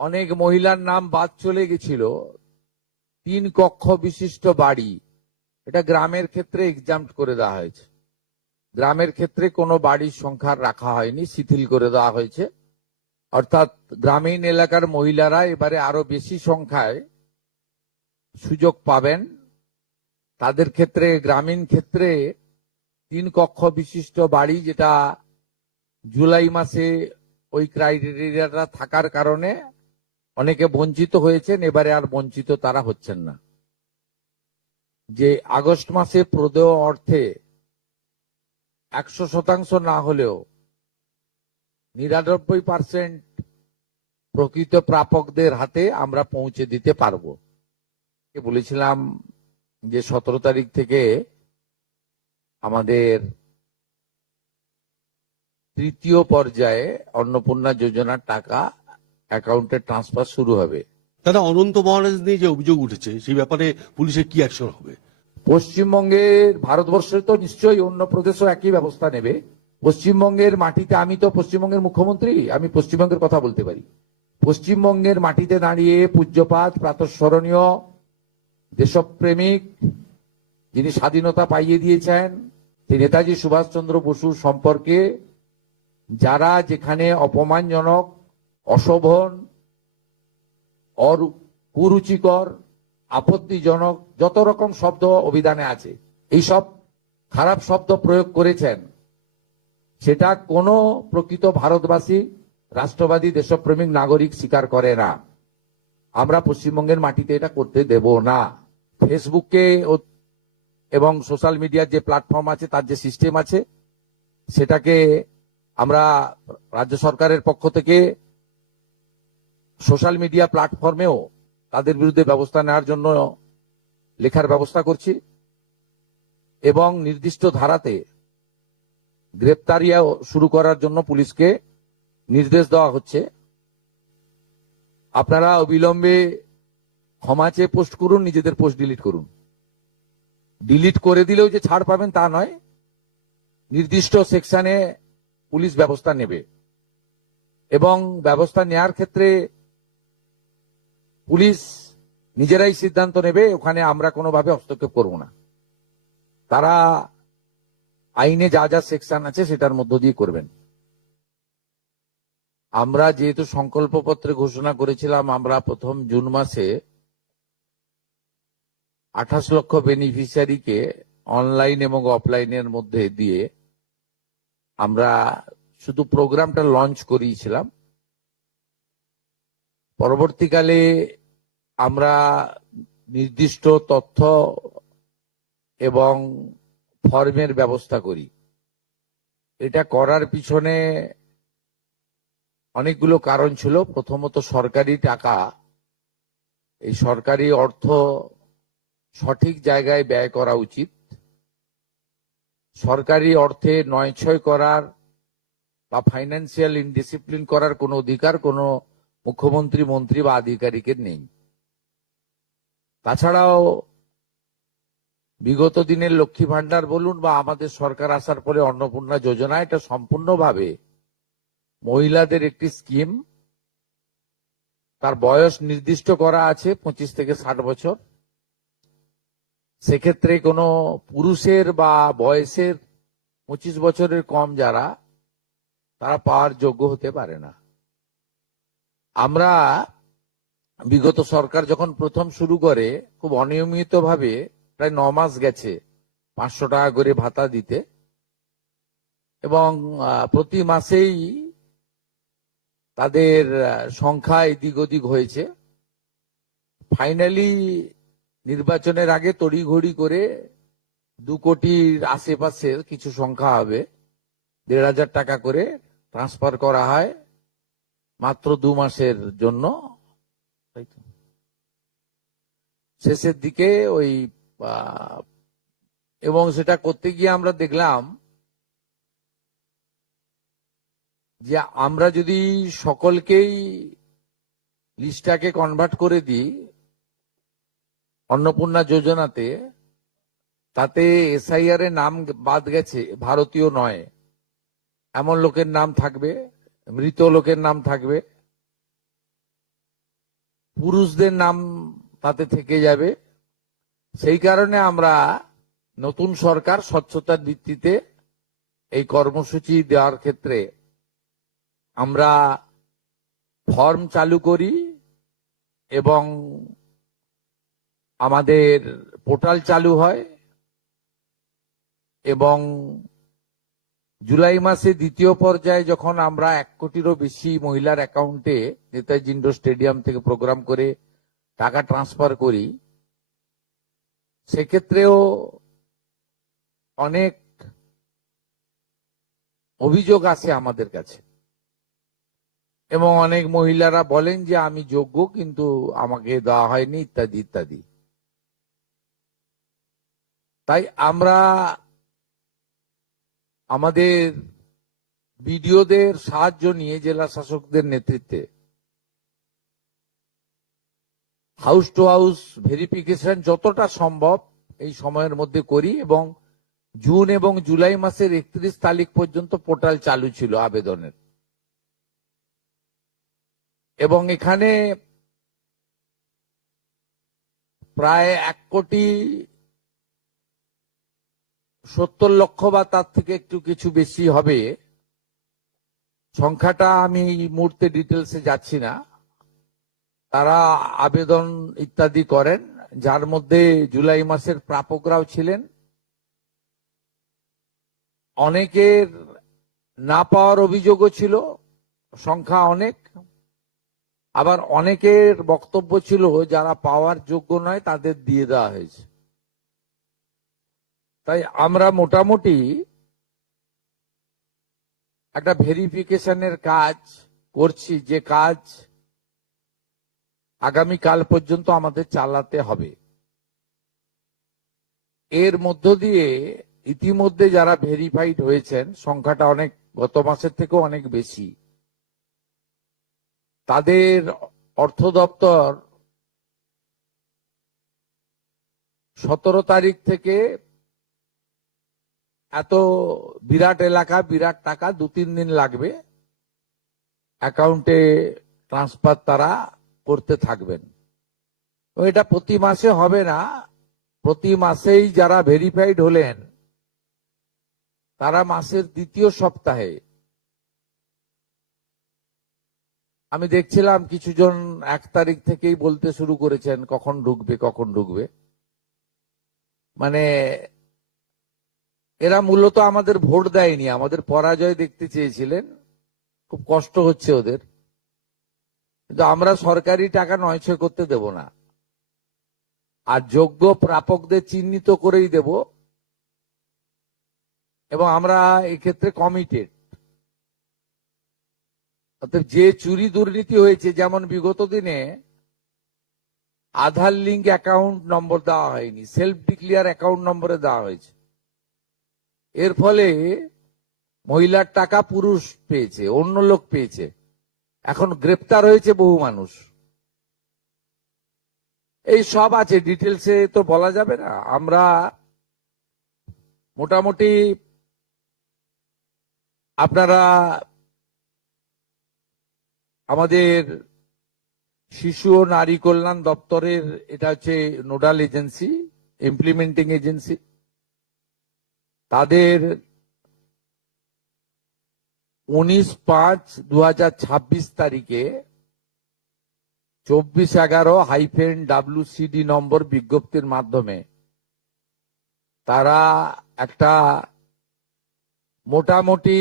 অনেক মহিলার নাম বাদ চলে গেছিল। 3 কক্ষ বিশিষ্ট বাড়ি, এটা গ্রামের ক্ষেত্রে এক্সাম্পট করে দেওয়া হয়েছে। গ্রামের ক্ষেত্রে কোনো বাড়ির সংখ্যা রাখা হয়নি, শিথিল করে দেওয়া হয়েছে। অর্থাৎ গ্রামীণ এলাকার মহিলারা এবারে আরো বেশি সংখ্যায় সুযোগ পাবেন। তাদের ক্ষেত্রে, গ্রামীণ ক্ষেত্রে 3 কক্ষ বিশিষ্ট বাড়ি, যেটা জুলাই মাসে ওই ক্রাইটেরিয়াটা থাকার কারণে অনেকে বঞ্চিত হয়েছেন, এবারে আর বঞ্চিত তারা হচ্ছেন না। যে আগস্ট মাসে প্রদেয় অর্থে 100% না হলেও 99% প্রকৃত প্রাপকদের হাতে আমরা পৌঁছে দিতে পারবো। বলেছিলাম যে 17 তারিখ থেকে আমাদের তৃতীয় পর্যায়ে অন্নপূর্ণা যোজনার টাকা অ্যাকাউন্টে ট্রান্সফার শুরু হবে। দাদা, অনন্ত মহারাজ নিয়ে যে অভিযোগ উঠেছে সেই ব্যাপারে পুলিশের কি অ্যাকশন হবে? পশ্চিমবঙ্গের, ভারতবর্ষে তো নিশ্চয়ই অন্য প্রদেশও একই ব্যবস্থা নেবে। পশ্চিমবঙ্গের মাটিতে, আমি তো পশ্চিমবঙ্গের মুখ্যমন্ত্রী, আমি পশ্চিমবঙ্গের কথা বলতে পারি। পশ্চিমবঙ্গের মাটিতে দাঁড়িয়ে পূজ্যপাত প্রাতঃস্মরণীয় দেশপ্রেমিক, যিনি স্বাধীনতা পাইয়ে দিয়েছেন, নেতাজি সুভাষচন্দ্র বসুর সম্পর্কে যারা যেখানে অপমানজনক, অশোভন, কুরুচিকর, আপত্তিজনক যত রকম শব্দ অভিধানে আছে, এই সব খারাপ শব্দ প্রয়োগ করেছেন, সেটা কোনো প্রকৃত ভারতবাসী, রাষ্ট্রবাদী, দেশপ্রেমিক নাগরিক স্বীকার করে না। আমরা পশ্চিমবঙ্গের মাটিতে এটা করতে দেব না। ফেসবুকে এবং সোশ্যাল মিডিয়ার যে প্ল্যাটফর্ম আছে, তার যে সিস্টেম আছে, সেটাকে আমরা রাজ্য সরকারের পক্ষ থেকে সোশ্যাল মিডিয়া প্ল্যাটফর্মেও তাদের বিরুদ্ধে ব্যবস্থা নেওয়ার জন্য লেখার ব্যবস্থা করছি এবং নির্দিষ্ট ধারাতে গ্রেপ্তারিয়া শুরু করার জন্য পুলিশকে নির্দেশ দেওয়া হচ্ছে। আপনারা অবিলম্বে ক্ষমা চেয়ে পোস্ট করুন, নিজেদের পোস্ট ডিলিট করুন। ডিলিট করে দিলেও যে ছাড় পাবেন তা নয়, নির্দিষ্ট সেকশনে পুলিশ ব্যবস্থা নেবে এবং ব্যবস্থা নেওয়ার ক্ষেত্রে পুলিশ নিজেরাই সিদ্ধান্ত নেবে, ওখানে আমরা কোনোভাবে হস্তক্ষেপ করব না। তারা আইনে যা যা সেকশন আছে সেটার মধ্য দিয়ে করবেন। আমরা যেহেতু সংকল্পপত্রে ঘোষণা করেছিলাম, আমরা প্রথম জুন মাসে 28 লক্ষ বেনিফিশিয়ারিকে অনলাইন এবং অফলাইনের মধ্যে দিয়ে আমরা শুধু প্রোগ্রামটা লঞ্চ করিয়েছিলাম। পরবর্তীকালে আমরা নির্দিষ্ট তথ্য এবং ফর্মের ব্যবস্থা করি। এটা করার পিছনে অনেকগুলো কারণ ছিল। প্রথমত, সরকারি টাকা, এই সরকারি অর্থ সঠিক জায়গায় ব্যয় করা উচিত। সরকারি অর্থে নয়ছয় করার বা ফাইন্যান্সিয়াল ইনডিসিপ্লিন করার কোনো অধিকার কোনো মুখ্যমন্ত্রী, মন্ত্রী বা আধিকারিকের নেই। তাছাড়াও বিগত দিনের লক্ষ্মী ভান্ডার বলুন বা আমাদের সরকার আসার পরে অন্নপূর্ণা যোজনা, এটা সম্পূর্ণভাবে মহিলাদের একটি স্কিম। তার বয়স নির্দিষ্ট করা আছে 25 থেকে 60 বছর। সেক্ষেত্রে কোনো পুরুষের বা বয়সের 25 বছরের কম যারা, তারা পাওয়ার যোগ্য হতে পারে না। আমরা বিগত সরকার যখন প্রথম শুরু করে, খুব অনিয়মিতভাবে প্রায় 9 মাস গেছে 500 টাকা করে ভাতা দিতে, এবং প্রতি মাসেই তাদের সংখ্যা এদিক ওদিক হয়েছে। ফাইনালি নির্বাচনের আগে তড়িঘড়ি করে 2 কোটির আশেপাশের কিছু সংখ্যা হবে, 1,500 টাকা করে ট্রান্সফার করা হয় মাত্র 2 মাসের জন্য। শেষের দিকে ওই এবং সেটা করতে গিয়ে আমরা দেখলাম যে আমরা যদি সকলকেই লিস্টটাকে কনভার্ট করে দিই অন্নপূর্ণা যোজনাতে, তাতে এসআইআর এর নাম বাদ গেছে, ভারতীয় নয় এমন লোকের নাম থাকবে, মৃত লোকের নাম থাকবে। পুরুষদের নাম তাতে থেকে যাবে। সেই কারণে আমরা নতুন সরকার স্বচ্ছতার ভিত্তিতে এই কর্মসূচি দেওয়ার ক্ষেত্রে আমরা ফর্ম চালু করি এবং আমাদের পোর্টাল চালু হয় এবং জুলাই মাসে দ্বিতীয় পর্যায়ে যখন আমরা 1 কোটিরও বেশি মহিলার অ্যাকাউন্টে নেতাজি ইন্ডোর স্টেডিয়াম থেকে প্রোগ্রাম করে টাকা ট্রান্সফার করি, সেক্ষেত্রেও অনেক অভিযোগ আসে আমাদের কাছে এবং অনেক মহিলারা বলেন যে আমি যোগ্য কিন্তু আমাকে দেওয়া হয়নি ইত্যাদি ইত্যাদি। তাই আমরা আমাদের বিডিওদের সাহায্য নিয়ে জেলা শাসকদের নেতৃত্বে হাউস টু হাউস ভেরিফিকেশন যতটা সম্ভব এই সময়ের মধ্যে করি এবং জুন এবং জুলাই মাসের 31 তারিখ পর্যন্ত পোর্টাল চালু ছিল আবেদনের। এবং এখানে প্রায় 1,70,00,000 বা তার থেকে একটু কিছু বেশি হবে, সংখ্যাটা আমি এই মুহূর্তে ডিটেলসে যাচ্ছি না, তারা আবেদন ইত্যাদি করেন, যার মধ্যে জুলাই মাসের প্রাপকরাও ছিলেন। অনেকের না পাওয়ার অভিযোগও ছিল, সংখ্যা অনেক। আবার অনেকের বক্তব্য ছিল যারা পাওয়ার যোগ্য নয় তাদের দিয়ে দেওয়া হয়েছে। তাই আমরা মোটামুটি একটা ভেরিফিকেশনের কাজ করছি, যে কাজ আগামীকাল পর্যন্ত আমাদের চালাতে হবে। এর মধ্য দিয়ে ইতিমধ্যে যারা ভেরিফাইড হয়েছেন সংখ্যাটা অনেক, গত মাসের থেকেও অনেক বেশি, তাদের অর্থ দপ্তর 17 তারিখ থেকে এত বিরাট এলাকা বিরাট টাকা 2-3 দিন লাগবে অ্যাকাউন্টে ট্রান্সফার তারা করতে থাকবেন। এটা প্রতি মাসে হবে না, প্রতি মাসেই যারা ভেরিফাইড হলেন তারা মাসের দ্বিতীয় সপ্তাহে, আমি দেখছিলাম কিছুজন 1 তারিখ থেকেই বলতে শুরু করেছেন কখন ঢুকবে কখন ঢুকবে। মানে এরা মূলত আমাদের ভোট দেয়নি, আমাদের পরাজয় দেখতে চেয়েছিলেন, খুব কষ্ট হচ্ছে ওদের। কিন্তু আমরা সরকারি টাকা নয়ছয় করতে দেব না, আর যোগ্য প্রাপকদের চিহ্নিত করেই দেব এবং আমরা এক্ষেত্রে কমিটেড। অর্থাৎ যে চুরি দুর্নীতি হয়েছে, যেমন বিগত দিনে আধার লিঙ্ক অ্যাকাউন্ট নম্বর দেওয়া হয়নি, সেলফ ডিক্লিয়ার অ্যাকাউন্ট নম্বরে দেওয়া হয়েছে, এর ফলে মহিলার টাকা পুরুষ পেয়েছে, অন্য লোক পেয়েছে, এখন গ্রেপ্তার হয়েছে বহু মানুষ। এই সব আছে, ডিটেলসে তো বলা যাবে না। আমরা মোটামুটি আপনারা আমাদের শিশু ও নারী কল্যাণ দপ্তরের, এটা হচ্ছে নোডাল এজেন্সি, ইমপ্লিমেন্টিং এজেন্সি, তাদের 19/5/2026 তারিখে 2411-WCD নম্বর বিজ্ঞপ্তির মাধ্যমে তারা একটা মোটামুটি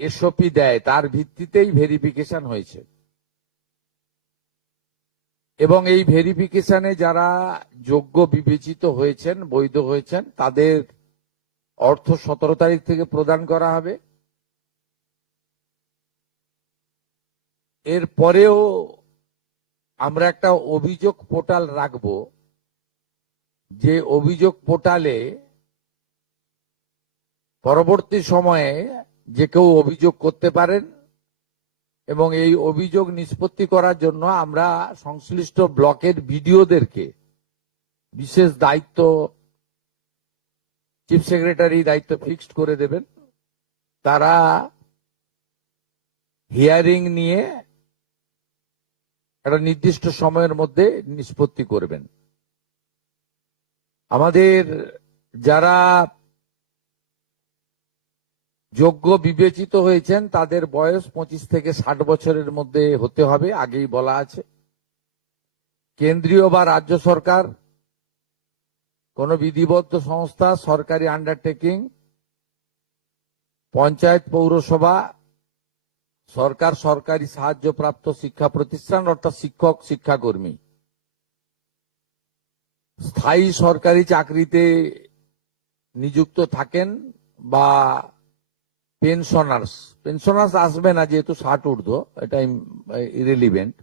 এসওপি দেয়, তার ভিত্তিতেই ভেরিফিকেশন হয়েছে। এবং এই ভেরিফিকেশনে যারা যোগ্য বিবেচিত হয়েছেন, বৈধ হয়েছেন, তাদের অর্থ 17 তারিখ থেকে প্রদান করা হবে। এর পরেও আমরা একটা অভিযোগ পোর্টাল রাখব, যে অভিযোগ পোর্টালে পরবর্তী সময়ে যে কেউ অভিযোগ করতে পারেন এবং এই অভিযোগ নিষ্পত্তি করার জন্য আমরা সংশ্লিষ্ট ব্লকের বিডিওদেরকে বিশেষ দায়িত্ব, চিফ সেক্রেটারি দায়িত্ব ফিক্সড করে দেবেন। তারা হিয়ারিং নিয়ে একটা নির্দিষ্ট সময়ের মধ্যে নিষ্পত্তি করবেন। আমাদের যারা যোগ্য বিবেচিত হয়েছেন তাদের বয়স 25 থেকে 60 বছরের মধ্যে হতে হবে, আগেই বলা আছে। কেন্দ্রীয় বা রাজ্য সরকার, কোন বিধিবদ্ধ সংস্থা, সরকারি আন্ডারটেকিং, পঞ্চায়েত, পৌরসভা, সরকার, সরকারি সাহায্যপ্রাপ্ত শিক্ষা প্রতিষ্ঠান অর্থাৎ শিক্ষক, শিক্ষাকর্মী, স্থায়ী সরকারি চাকরিতে নিযুক্ত থাকেন বা পেনশনার্স আসবে না যেহেতু 60 ঊর্ধ্ব, এটা ইরেলিভেন্ট,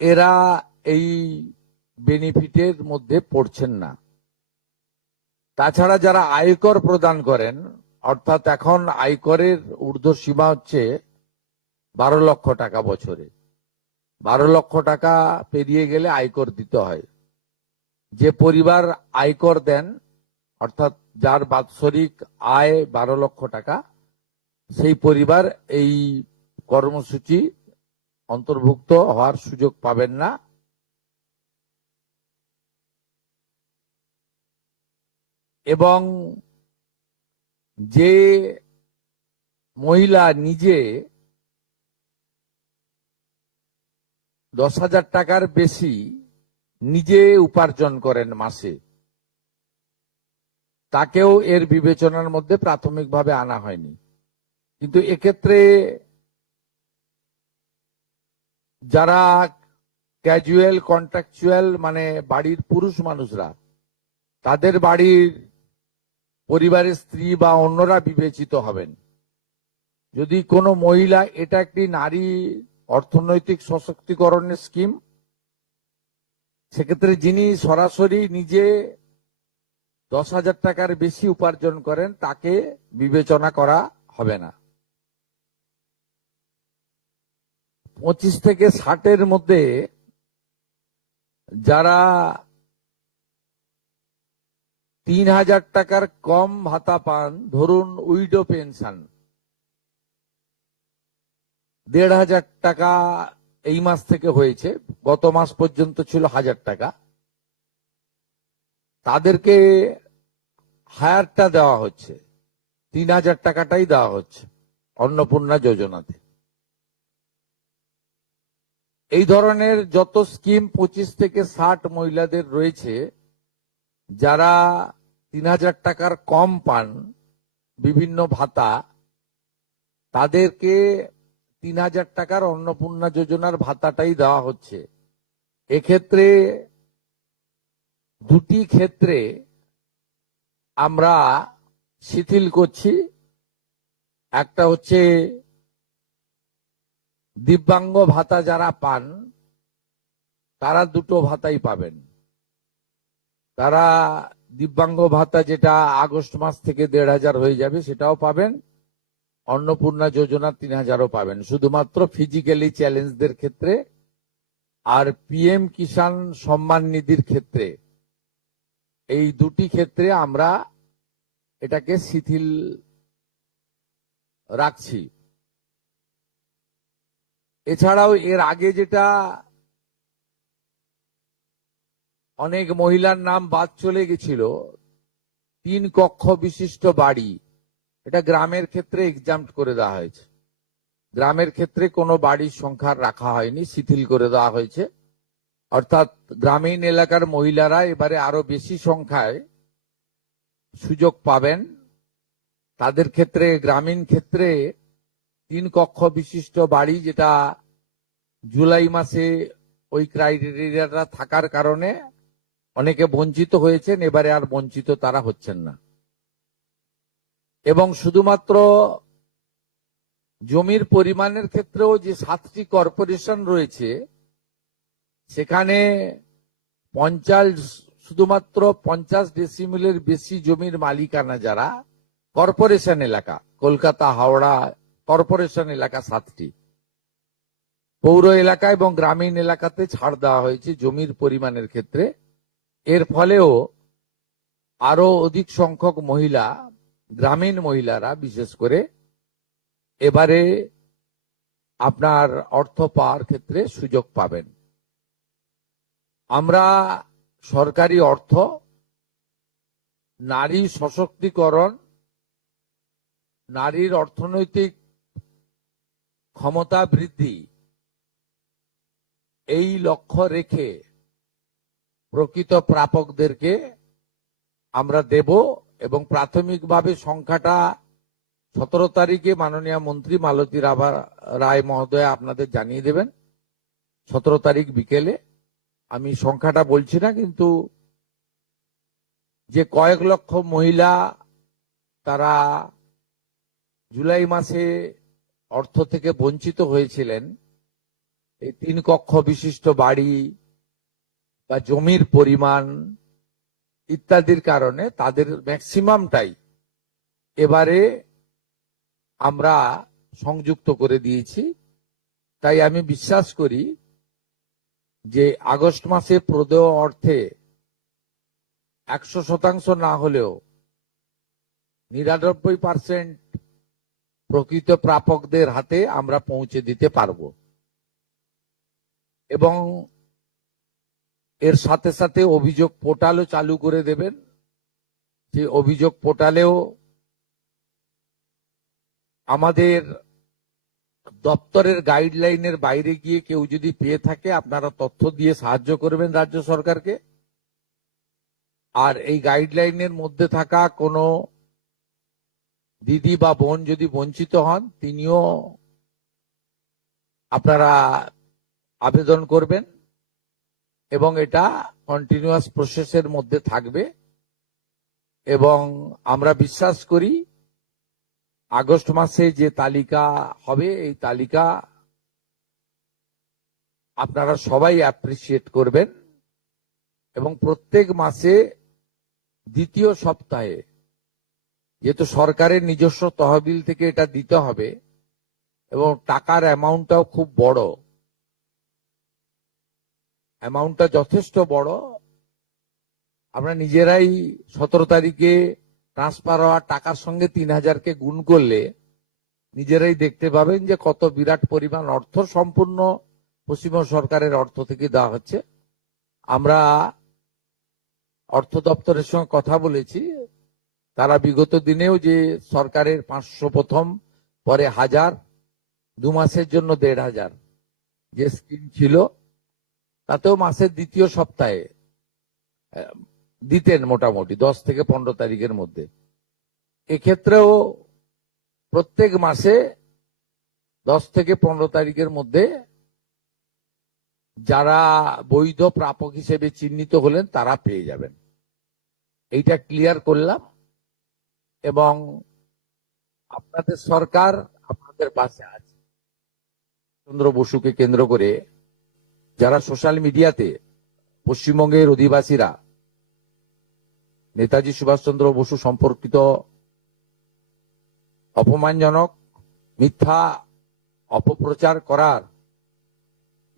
এরা এই বেনিফিটের মধ্যে পড়ছেন না। তাছাড়া যারা আয়কর প্রদান করেন, অর্থাৎ এখন আয়করের ঊর্ধ্ব সীমা হচ্ছে 12 লক্ষ টাকা বছরে। 12 লক্ষ টাকা পেরিয়ে গেলে আয়কর দিতে হয়। যে পরিবার আয়কর দেন, অর্থাৎ যার বাৎসরিক আয় 12 লক্ষ টাকা, সেই পরিবার এই কর্মসূচি অন্তর্ভুক্ত হওয়ার সুযোগ পাবেন না। এবং যে মহিলা নিজে 10,000 টাকার বেশি নিজে উপার্জন করেন মাসে, তাকেও এর বিবেচনার মধ্যে প্রাথমিকভাবে আনা হয়নি। কিন্তু এক্ষেত্রে যারা ক্যাজুয়াল, কন্ট্রাকচুয়াল, মানে বাড়ির পুরুষ মানুষরা, তাদের বাড়ির পরিবারের স্ত্রী বা অন্যরা বিবেচিত হবেন। যদি কোনো মহিলা, এটা একটি নারী অর্থনৈতিক সশক্তিকরণের স্কিম, সেক্ষেত্রে যিনি সরাসরি নিজে 10,000 টাকার বেশি উপার্জন করেন তাকে বিবেচনা করা হবে না। 25 থেকে 60-এর মধ্যে যারা 3,000 টাকার কম ভাতা পান, ধরুন উইডো পেনশন 1,500 টাকা এই মাস থেকে হয়েছে, গত মাস পর্যন্ত ছিল 1,000 টাকা, তাদেরকে হায়ারটা দেওয়া হচ্ছে, 3,000 টাকাটাই দেওয়া হচ্ছে অন্নপূর্ণা যোজনাতে। এই ধরনের যত স্কিম 25 থেকে 60 মহিলাদের রয়েছে, যারা 3,000 টাকার কম পান বিভিন্ন ভাতা, তাদেরকে 3,000 টাকার অন্নপূর্ণা যোজনার ভাতাটাই দেওয়া হচ্ছে। এক্ষেত্রে দুটি ক্ষেত্রে আমরা শিথিল করছি। একটা হচ্ছে দিব্যাঙ্গ ভাতা যারা পান, তারা দুটো ভাতাই পাবেন। তারা দিব্যাঙ্গ ভাতা যেটা আগস্ট মাস থেকে 1,500 হয়ে যাবে সেটাও পাবেন, অন্নপূর্ণা যোজনা 3,000ও পাবেন, শুধুমাত্র ফিজিক্যালি চ্যালেঞ্জদের ক্ষেত্রে। আর পিএম কিষাণ সম্মান নিধির ক্ষেত্রে, এই দুটি ক্ষেত্রে আমরা এটাকে শিথিল রাখছি। এছাড়াও এর আগে যেটা অনেক মহিলার নাম বাদ চলে গেছিল, 3 কক্ষ বিশিষ্ট বাড়ি, এটা গ্রামের ক্ষেত্রে এক্সাম্পট করে দেওয়া হয়েছে। গ্রামের ক্ষেত্রে কোনো বাড়ির সংখ্যা রাখা হয়নি, শিথিল করে দেওয়া হয়েছে। অর্থাৎ গ্রামীণ এলাকার মহিলারা এবারে আরো বেশি সংখ্যায় সুযোগ পাবেন। তাদের ক্ষেত্রে, গ্রামীণ ক্ষেত্রে 3 কক্ষ বিশিষ্ট বাড়ি, যেটা জুলাই মাসে ওই ক্রাইটেরিয়াটা থাকার কারণে অনেকে বঞ্চিত হয়েছেন, এবারে আর বঞ্চিত তারা হচ্ছেন না। এবং শুধুমাত্র জমির পরিমাণের ক্ষেত্রেও যে 7টি কর্পোরেশন রয়েছে, সেখানে শুধুমাত্র 50 ডেসিমেলের বেশি জমির মালিকানা যারা কর্পোরেশন এলাকা, কলকাতা, হাওড়া কর্পোরেশন এলাকা 7টি, পৌর এলাকা এবং গ্রামীণ এলাকাতে ছাড় দেওয়া হয়েছে জমির পরিমাণের ক্ষেত্রে। এর ফলেও আরো অধিক সংখ্যক মহিলা, গ্রামীণ মহিলারা বিশেষ করে, এবারে আপনার অর্থ পাওয়ার ক্ষেত্রে সুযোগ পাবেন। আমরা সরকারি অর্থ নারী সশক্তিকরণ, নারীর অর্থনৈতিক ক্ষমতা বৃদ্ধি এই লক্ষ্য রেখে প্রকৃত প্রাপকদেরকে আমরা দেব এবং প্রাথমিকভাবে সংখ্যাটা 17 তারিখে মাননীয় মন্ত্রী মালতী রায় মহোদয় আপনাদের জানিয়ে দেবেন। 17 তারিখ বিকেলে। আমি সংখ্যাটা বলছি না, কিন্তু যে কয়েক লক্ষ মহিলা তারা জুলাই মাসে অর্থ থেকে বঞ্চিত হয়েছিলেন, এই 3 কক্ষ বিশিষ্ট বাড়ি বা জমির পরিমাণ ইত্যাদির কারণে তাদের ম্যাক্সিমামটাই এবারে আমরা সংযুক্ত করে দিয়েছি। তাই আমি বিশ্বাস করি যে আগস্ট মাসে প্রদেয় অর্থে 100% না হলেও 99% প্রকৃত প্রাপকদের হাতে আমরা পৌঁছে দিতে পারব। এবং এর সাথে সাথে অভিযোগ পোর্টালও চালু করে দেবেন। যে অভিযোগ পোর্টালেও আমাদের দপ্তরের গাইডলাইনের বাইরে গিয়ে কেউ যদি পেয়ে থাকে আপনারা তথ্য দিয়ে সাহায্য করবেন রাজ্য সরকারকে। আর এই গাইডলাইনের মধ্যে থাকা কোনো দিদি বা বোন যদি বঞ্চিত হন, তিনিও আপনারা আবেদন করবেন এবং এটা কন্টিনিউয়াস প্রসেসের মধ্যে থাকবে। এবং আমরা বিশ্বাস করি আগস্ট মাসে যে তালিকা হবে এই তালিকা আপনারা সবাই অ্যাপ্রিসিয়েট করবেন এবং প্রত্যেক মাসে দ্বিতীয় সপ্তাহে, যেহেতু সরকারের নিজস্ব তহবিল থেকে এটা দিতে হবে এবং টাকার অ্যামাউন্টটাও খুব বড়, অ্যামাউন্টটা যথেষ্ট বড়। আমরা নিজেরাই 17 তারিখে ট্রান্সফার হওয়ার টাকার সঙ্গে 3000কে গুণ করলে নিজেরাই দেখতে পাবেন যে কত বিরাট পরিমাণ অর্থ সম্পূর্ণ পশ্চিমবঙ্গ সরকারের অর্থ থেকে দেওয়া হচ্ছে। আমরা অর্থ দপ্তরের সঙ্গে কথা বলেছি, তারা বিগত দিনেও যে সরকারের 500 প্রথম, পরে 1000, 2 মাসের জন্য 1500 যে স্কিম ছিল, তাতেও মাসের দ্বিতীয় সপ্তাহে দিতেন মোটামুটি 10 থেকে 15 তারিখের মধ্যে। এক্ষেত্রেও প্রত্যেক মাসে 10 থেকে 15 তারিখের মধ্যে যারা বৈধ প্রাপক হিসেবে চিহ্নিত হলেন তারা পেয়ে যাবেন। এইটা ক্লিয়ার করলাম এবং আপনাদের সরকার আপনাদের পাশে আছে। চন্দ্র বসুকে কেন্দ্র করে যারা সোশ্যাল মিডিয়াতে পশ্চিমবঙ্গের অধিবাসীরা নেতাজি সুভাষচন্দ্র বসু সম্পর্কিত অপমানজনক মিথ্যা অপপ্রচার করার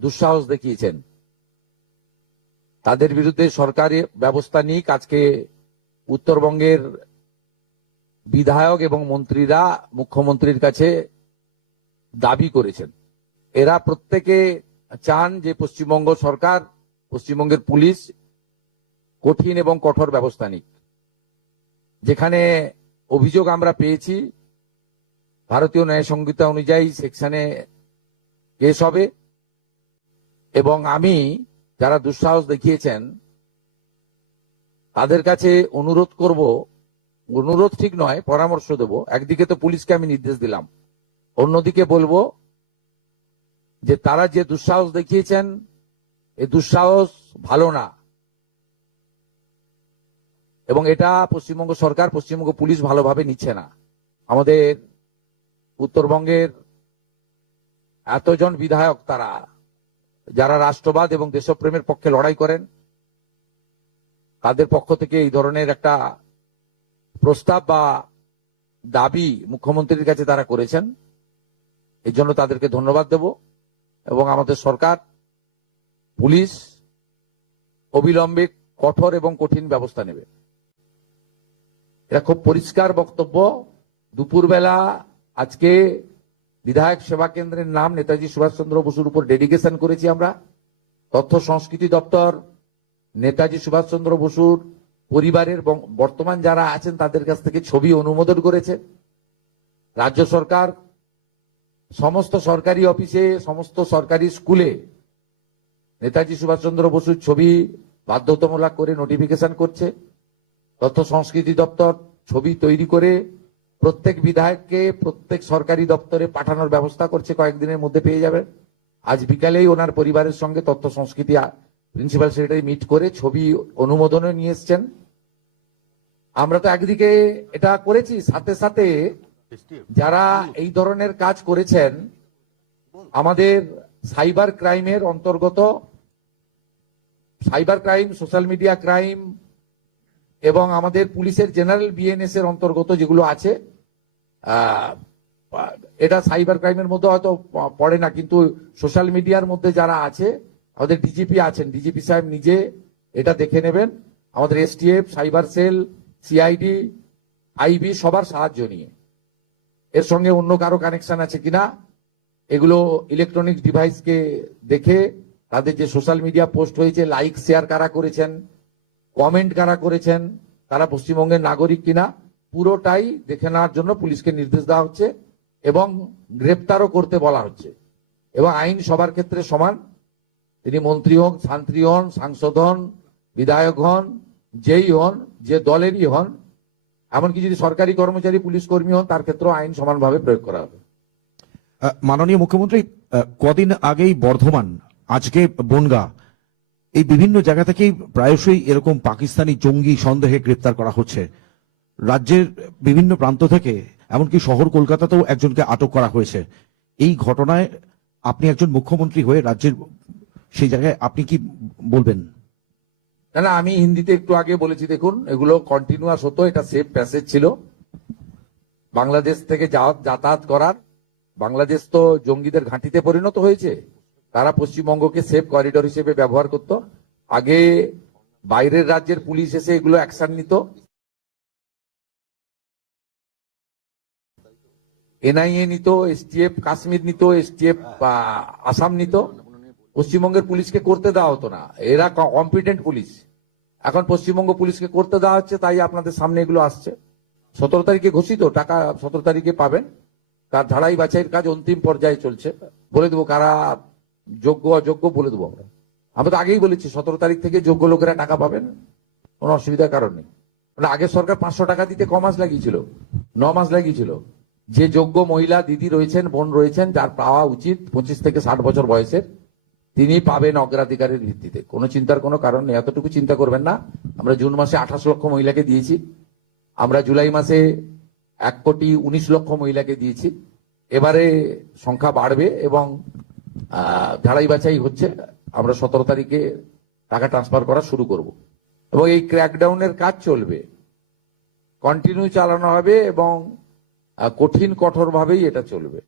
দুঃসাহস দেখিয়েছেন, তাদের বিরুদ্ধে সরকারি ব্যবস্থা নিক। আজকে উত্তরবঙ্গের বিধায়ক এবং মন্ত্রীরা মুখ্যমন্ত্রীর কাছে দাবি করেছেন। এরা প্রত্যেকে চান যে পশ্চিমবঙ্গ সরকার, পশ্চিমবঙ্গের পুলিশ কঠিন এবং কঠোর ব্যবস্থা নিক। যেখানে অভিযোগ আমরা পেয়েছি ভারতীয় ন্যায় সংহিতা অনুযায়ী সেকশনে কেস হবে এবং আমি যারা দুঃসাহস দেখিয়েছেন তাদের কাছে অনুরোধ করব, অনুরোধ ঠিক নয়, পরামর্শ দেব। একদিকে তো পুলিশকে আমি নির্দেশ দিলাম, অন্যদিকে বলবো যে তারা যে দুঃসাহস দেখিয়েছেন এই দুঃসাহস ভালো না এবং এটা পশ্চিমবঙ্গ সরকার, পশ্চিমবঙ্গ পুলিশ ভালোভাবে নিচ্ছে না। আমাদের উত্তরবঙ্গের এতজন বিধায়ক তারা যারা রাষ্ট্রবাদ এবং দেশপ্রেমের পক্ষে লড়াই করেন, তাদের পক্ষ থেকে এই ধরনের একটা প্রস্তাব বা দাবি মুখ্যমন্ত্রীর কাছে তারা করেছেন। এই জন্য তাদেরকে ধন্যবাদ দেব এবং আমাদের সরকার, পুলিশ অবিলম্বে কঠোর এবং কঠিন ব্যবস্থা নেবে। এটা খুব পরিষ্কার বক্তব্য। দুপুরবেলা আজকে বিধায়ক সেবা কেন্দ্রের নাম নেতাজি সুভাষচন্দ্র বসুর উপর ডেডিকেশন করেছি আমরা। তথ্য সংস্কৃতি দপ্তর নেতাজি সুভাষচন্দ্র বসুর পরিবারের বর্তমান যারা আছেন তাদের কাছ থেকে ছবি অনুমোদন করেছে। রাজ্য সরকার সমস্ত সরকারি অফিসে, সমস্ত সরকারি স্কুলে নেতাজি সুভাষচন্দ্র বসুর ছবি বাধ্যতামূলক করে নোটিফিকেশন করছে। তথ্য সংস্কৃতি দপ্তর ছবি তৈরি করে প্রত্যেক বিধায়ককে প্রত্যেক সরকারি দপ্তরে পাঠানোর ব্যবস্থা করছে, কয়েকদিনের মধ্যে পেয়ে যাবেন। আজ বিকালেই ওনার পরিবারের সঙ্গে তথ্য সংস্কৃতি প্রিন্সিপাল সেক্রেটারি মিট করে ছবি অনুমোদনে নিয়ে এসছেন। আমরা তো একদিকে এটা করেছি, সাথে সাথে যারা এই ধরনের কাজ করেছেন আমাদের সাইবার ক্রাইমের অন্তর্গত, cyber crime, social media crime এবং আমাদের পুলিশের জেনারেল বিএনএস এর অন্তর্গত যেগুলো আছে, এটা সাইবার ক্রাইমের মধ্যে হয়তো পড়ে না, কিন্তু সোশ্যাল মিডিয়ার মধ্যে যারা আছে আমাদের ডিজিপি আছেন, ডিজিপি সাহেব নিজে এটা দেখে নেবেন। আমাদের STF, cyber cell, CID, IB সবার সাহায্য নিয়ে এর সঙ্গে অন্য কারো কানেকশন আছে কিনা এগুলো ইলেকট্রনিক ডিভাইসকে দেখে তাদের যে সোশ্যাল মিডিয়া পোস্ট হয়েছে, লাইক শেয়ার কারা করেছেন, কমেন্ট কারা করেছেন, তারা পশ্চিমবঙ্গের নাগরিক কিনা পুরোটাই দেখে নেওয়ার জন্য পুলিশকে নির্দেশ দেওয়া হচ্ছে এবং গ্রেপ্তারও করতে বলা হচ্ছে। এবং আইন সবার ক্ষেত্রে সমান, তিনি মন্ত্রী হন, ছাত্রী হন, সাংসদ হন, বিধায়ক হন, যেই হন, যে দলেরই হন, এমনকি যদি সরকারি কর্মচারী পুলিশ কর্মী হন তার ক্ষেত্রেও আইন সমানভাবে প্রয়োগ করা হবে। মাননীয় মুখ্যমন্ত্রী, কদিন আগেই বর্ধমান, আজকে বনগাঁ, এই বিভিন্ন জায়গা থেকেই প্রায়শই এরকম পাকিস্তানি জঙ্গি সন্দেহে গ্রেপ্তার করা হচ্ছে। রাজ্যের বিভিন্ন প্রান্ত থেকে, এমনকি শহর কলকাতাতেও একজনকে আটক করা হয়েছে। এই ঘটনায় আপনি একজন মুখ্যমন্ত্রী হয়ে রাজ্যের সেই জায়গায় আপনি কি বলবেন? না, আমি হিন্দিতে একটু আগে বলেছি, দেখুন এগুলো কন্টিনিউয়াস হতো, এটা সেফ প্যাসেজ ছিল বাংলাদেশ থেকে যাতায়াত করার। বাংলাদেশ তো জঙ্গিদের ঘাঁটিতে পরিণত হয়েছে, তারা পশ্চিমবঙ্গকে সেফ করিডোর হিসেবে ব্যবহার করত। আগে বাইরের রাজ্যের পুলিশ এসে এগুলো অ্যাকশন নিত, এনআইএ নিত, এসটিএফ কাশ্মীর নিত, এসটিএফ আসাম নিত, পশ্চিমবঙ্গের পুলিশকে করতে দেওয়া হতো না। এরা কম্পিটেন্ট পুলিশ, এখন পশ্চিমবঙ্গ পুলিশকে করতে দেওয়া হচ্ছে, তাই আপনাদের সামনে এগুলো আসছে। 17 তারিখে ঘোষিত, টাকা 17 তারিখে পাবেন। তার ধারাই বাছাইয়ের কাজ অন্তিম পর্যায়ে চলছে, বলে দেবো কারা যোগ্য অযোগ্য বলে দেবো। আমরা তো আগেই বলেছি 17 তারিখ থেকে যোগ্য লোকেরা টাকা পাবেন, কোনো অসুবিধার কারণ নেই। আগের সরকার 500 টাকা দিতে ক মাস লাগিয়েছিল, 9 মাস লাগিয়েছিল। যে যোগ্য মহিলা দিদি রয়েছেন, বোন রয়েছেন, যার পাওয়া উচিত 25 থেকে 60 বছর বয়সের, তিনি পাবেন অগ্রাধিকারের ভিত্তিতে, কোনো চিন্তার কোনো কারণ নেই, এতটুকু চিন্তা করবেন না। আমরা জুন মাসে 28 লক্ষ মহিলাকে দিয়েছি, আমরা জুলাই মাসে 1,19,00,000 মহিলাকে দিয়েছি। এবারে সংখ্যা বাড়বে এবং ধারাই বাছাই হচ্ছে, আমরা 17 তারিখে টাকা ট্রান্সফার করা শুরু করব এবং এই ক্র্যাকডাউনের কাজ চলবে, কন্টিনিউ চালানো হবে এবং কঠিন কঠোরভাবেই এটা চলবে।